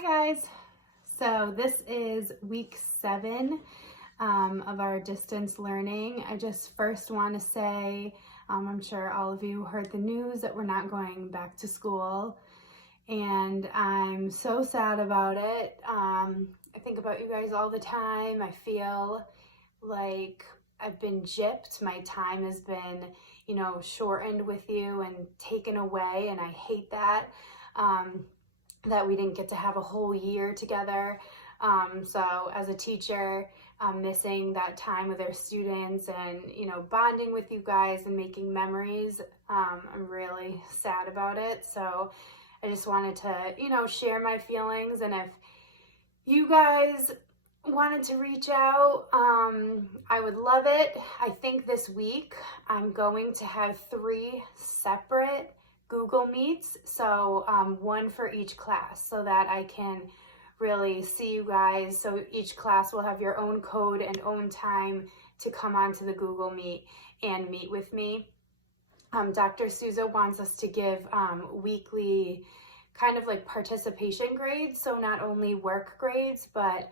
Hi guys. So this is week 7 of our distance learning. I just first want to say, I'm sure all of you heard the news that we're not going back to school, and I'm so sad about it. I think about you guys all the time. I feel like I've been gypped. My time has been, shortened with you and taken away, and I hate that. That we didn't get to have a whole year together. So as a teacher, missing that time with our students and, bonding with you guys and making memories, I'm really sad about it. So I just wanted to, share my feelings. And if you guys wanted to reach out, I would love it. I think this week I'm going to have 3 separate Google Meets, so one for each class, so that I can really see you guys. So each class will have your own code and own time to come onto the Google Meet and meet with me. Dr. Souza wants us to give weekly kind of like participation grades, so not only work grades, but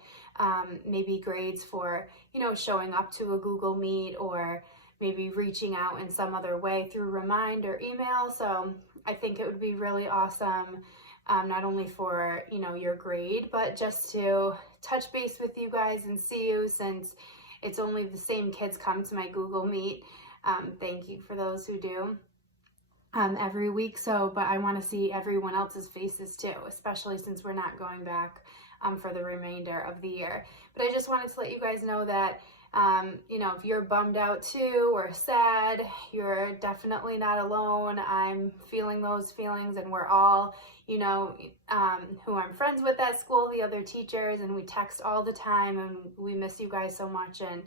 maybe grades for, showing up to a Google Meet or maybe reaching out in some other way through Remind or email. So I think it would be really awesome, not only for, your grade, but just to touch base with you guys and see you, since it's only the same kids come to my Google Meet. Thank you for those who do every week. But I want to see everyone else's faces too, especially since we're not going back for the remainder of the year. But I just wanted to let you guys know that if you're bummed out too or sad, you're definitely not alone. I'm feeling those feelings, and we're all, who I'm friends with at school, the other teachers, and we text all the time, and we miss you guys so much. And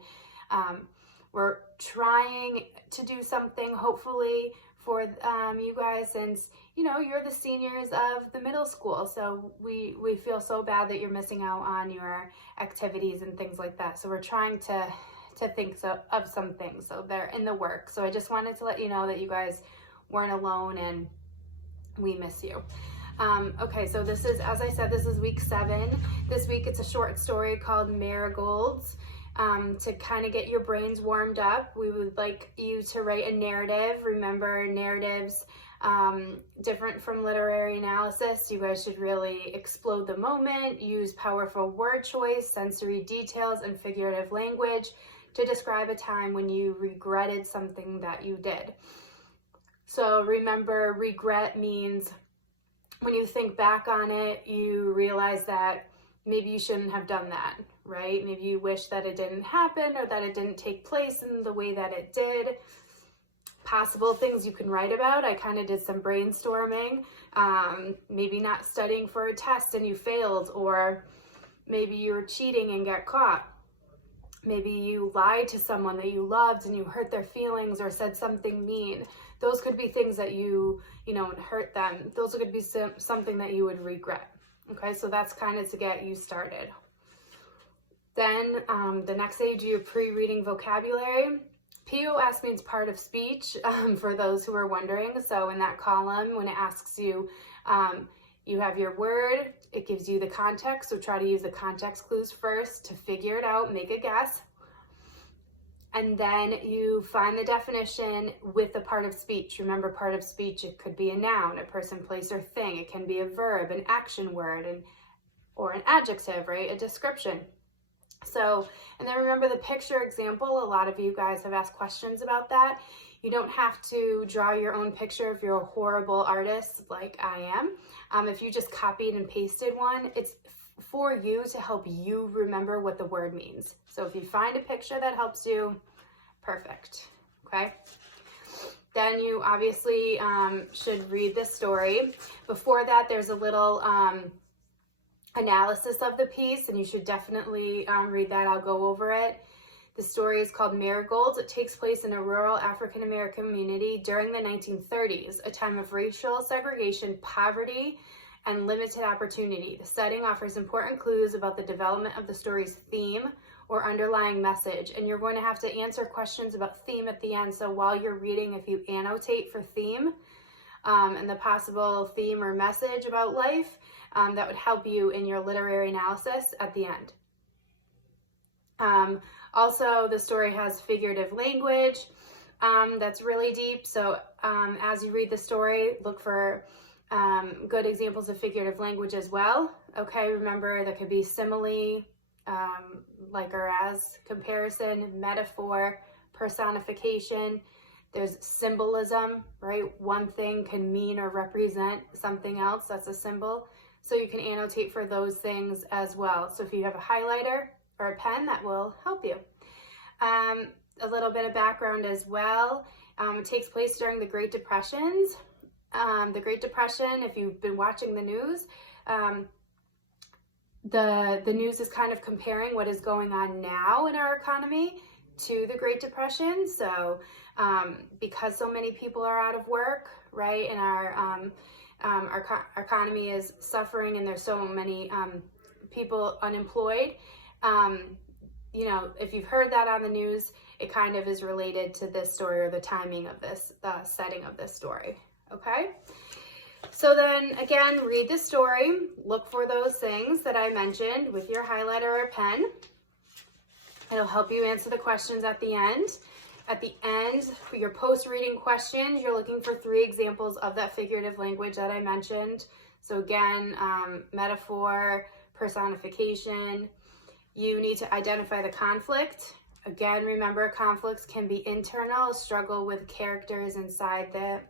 we're trying to do something, hopefully, for you guys, since you're the seniors of the middle school. So we feel so bad that you're missing out on your activities and things like that. So we're trying to think of some things. So they're in the work. So I just wanted to let you know that you guys weren't alone and we miss you. Okay, so this is, as I said, this is week 7. This week it's a short story called Marigolds. To kind of get your brains warmed up, we would like you to write a narrative. Remember, narratives, different from literary analysis. You guys should really explode the moment, use powerful word choice, sensory details, and figurative language to describe a time when you regretted something that you did. So remember, regret means when you think back on it, you realize that maybe you shouldn't have done that, right? Maybe you wish that it didn't happen or that it didn't take place in the way that it did. Possible things you can write about. I kind of did some brainstorming. Maybe not studying for a test and you failed, or maybe you were cheating and got caught. Maybe you lied to someone that you loved and you hurt their feelings or said something mean. Those could be things that you hurt them. Those could be something that you would regret. Okay, so that's kind of to get you started. Then the next day, do your pre-reading vocabulary. POS means part of speech, for those who are wondering. So in that column, when it asks you, you have your word, it gives you the context. So try to use the context clues first to figure it out, make a guess. And then you find the definition with the part of speech. Remember, part of speech, it could be a noun, a person, place, or thing. It can be a verb, an action word, or an adjective, right? A description. So, and then remember the picture example. A lot of you guys have asked questions about that. You don't have to draw your own picture if you're a horrible artist like I am. If you just copied and pasted one, it's for you to help you remember what the word means. So if you find a picture that helps you, perfect, okay? Then you obviously should read the story. Before that, there's a little analysis of the piece, and you should definitely read that. I'll go over it. The story is called Marigolds. It takes place in a rural African-American community during the 1930s, a time of racial segregation, poverty, and limited opportunity. The setting offers important clues about the development of the story's theme or underlying message, and you're going to have to answer questions about theme at the end. So while you're reading, if you annotate for theme, and the possible theme or message about life that would help you in your literary analysis at the end. Also, the story has figurative language that's really deep. So as you read the story, look for good examples of figurative language as well. Okay, remember there could be simile, like or as comparison, metaphor, personification. There's symbolism, right? One thing can mean or represent something else. That's a symbol. So you can annotate for those things as well. So if you have a highlighter or a pen, that will help you. A little bit of background as well. It takes place during the Great Depressions. The Great Depression, if you've been watching the news, the news is kind of comparing what is going on now in our economy to the Great Depression. So because so many people are out of work, right, and our economy is suffering and there's so many people unemployed, you know, if you've heard that on the news, it kind of is related to this story or the timing of this, the setting of this story, okay? So then again, read the story, look for those things that I mentioned with your highlighter or pen. It'll help you answer the questions at the end. At the end, for your post-reading questions, you're looking for 3 examples of that figurative language that I mentioned. So again, metaphor, personification. You need to identify the conflict. Again, remember, conflicts can be internal, struggle with characters inside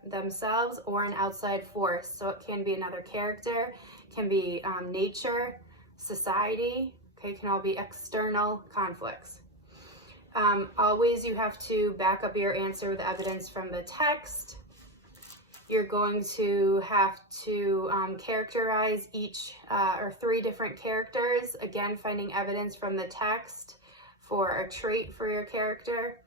themselves, or an outside force. So it can be another character, can be nature, society, okay, can all be external conflicts. Always you have to back up your answer with evidence from the text. You're going to have to characterize each or 3 different characters, again, finding evidence from the text for a trait for your character,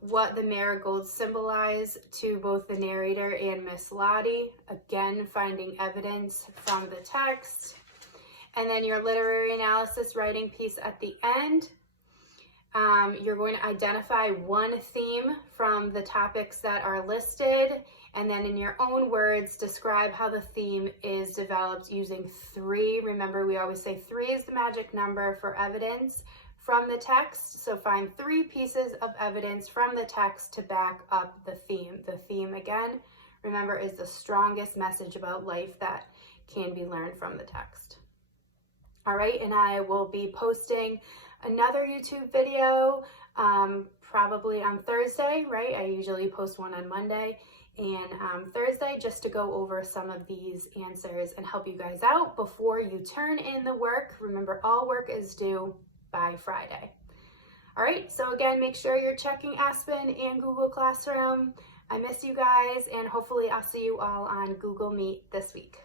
what the marigolds symbolize to both the narrator and Miss Lottie, again, finding evidence from the text, and then your literary analysis writing piece at the end. You're going to identify one theme from the topics that are listed, and then in your own words, describe how the theme is developed using 3. Remember, we always say 3 is the magic number for evidence from the text. So find 3 pieces of evidence from the text to back up the theme. The theme, again, remember, is the strongest message about life that can be learned from the text. All right, and I will be posting another YouTube video probably on Thursday, right? I usually post one on Monday and Thursday, just to go over some of these answers and help you guys out before you turn in the work. Remember, all work is due by Friday. All right, so again, make sure you're checking Aspen and Google Classroom. I miss you guys, and hopefully I'll see you all on Google Meet this week.